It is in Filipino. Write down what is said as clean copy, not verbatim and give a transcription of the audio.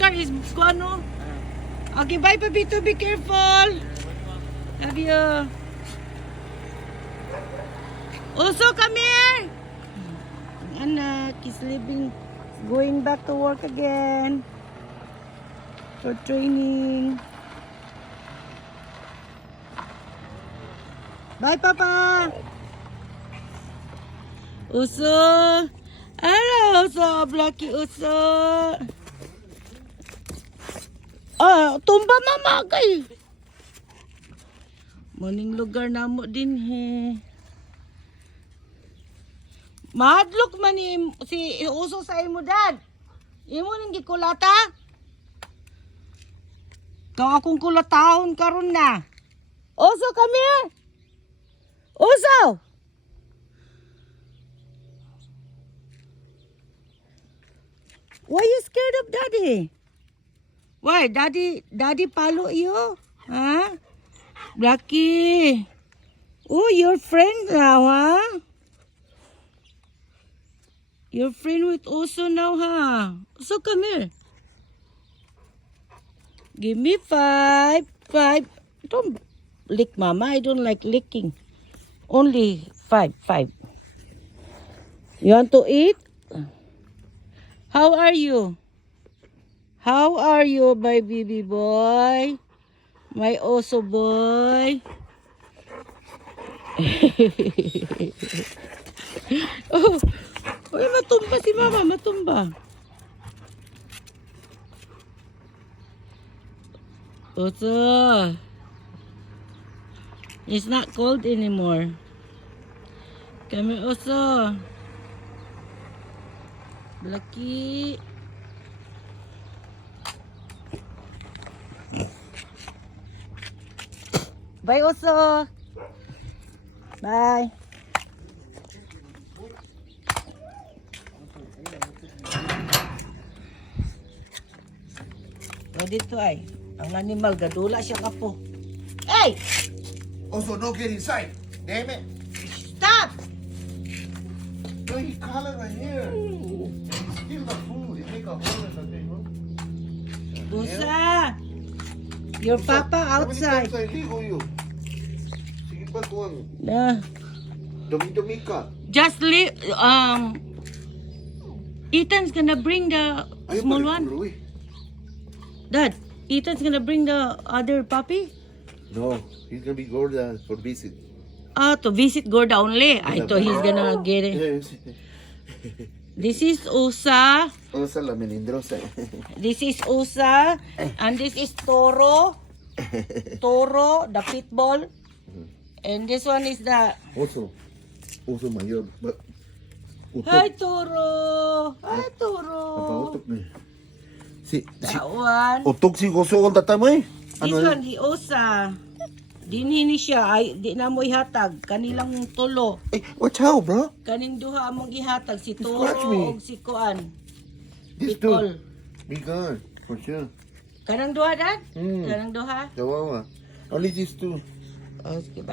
car is ano. Okay, bye, Papito. Be careful. Love you. Also, come here. Ang anak is leaving, going back to work again for training. Bye, Papa. Uso. Hello, Uso. Blacky Uso. Tumba mama kay. Morning lugar na mo din he. Mahadlok man ni si Uso sa imo dad. Imo ning gikulata? Kau akong kulatahon karon na. Uso, come here. Uso. Why you scared of daddy? Why? Daddy follow you? Huh? Blacky. Oh, your friend now, huh? You're friend with Uso now, huh? So come here. Give me 5. Don't lick mama. I don't like licking. Only 5. You want to eat? How are you? How are you, my baby boy? My Uso boy? Oh, uy, matumba si mama, matumba. Uso. It's not cold anymore. Come here, Uso. Blacky. Bye, Uso. Bye. O dito ay, ang animal gadula siya kapo. Hey! Also, no get inside. Damn it. Stop! No, he collar right here. Steal the food. He make a hole in the thing, bro. Usa! Your papa outside. How many times I ligo you? Sige ba kuwang dumi-dumi ka? Just leave, Ethan's gonna bring the small one. Dad, Ethan's gonna bring the other puppy? No, he's gonna be Gorda for visit. To visit Gorda only. I thought he's gonna get it. This is Usa. Usa la melindrosa. This is Usa. And this is Toro. Toro, the pit bull. And this one is the... Uso mayor. Hi, Toro. Hi, Toro. Napautok na. That one. Utok si Uso all the time eh. This one, si Usa. Dinhini siya. Ay, di na mo ihatag. Kanilang tulo. Hey, watch out, bro. Kaning duha among ihatag. Si Scratch Toro me. o si Kuan. This Pitbull. dude. Be gone. For sure. Kanang duha, Dad? Mm. Kanang duha? Kawawa. Only these two. Oh, sige, bye.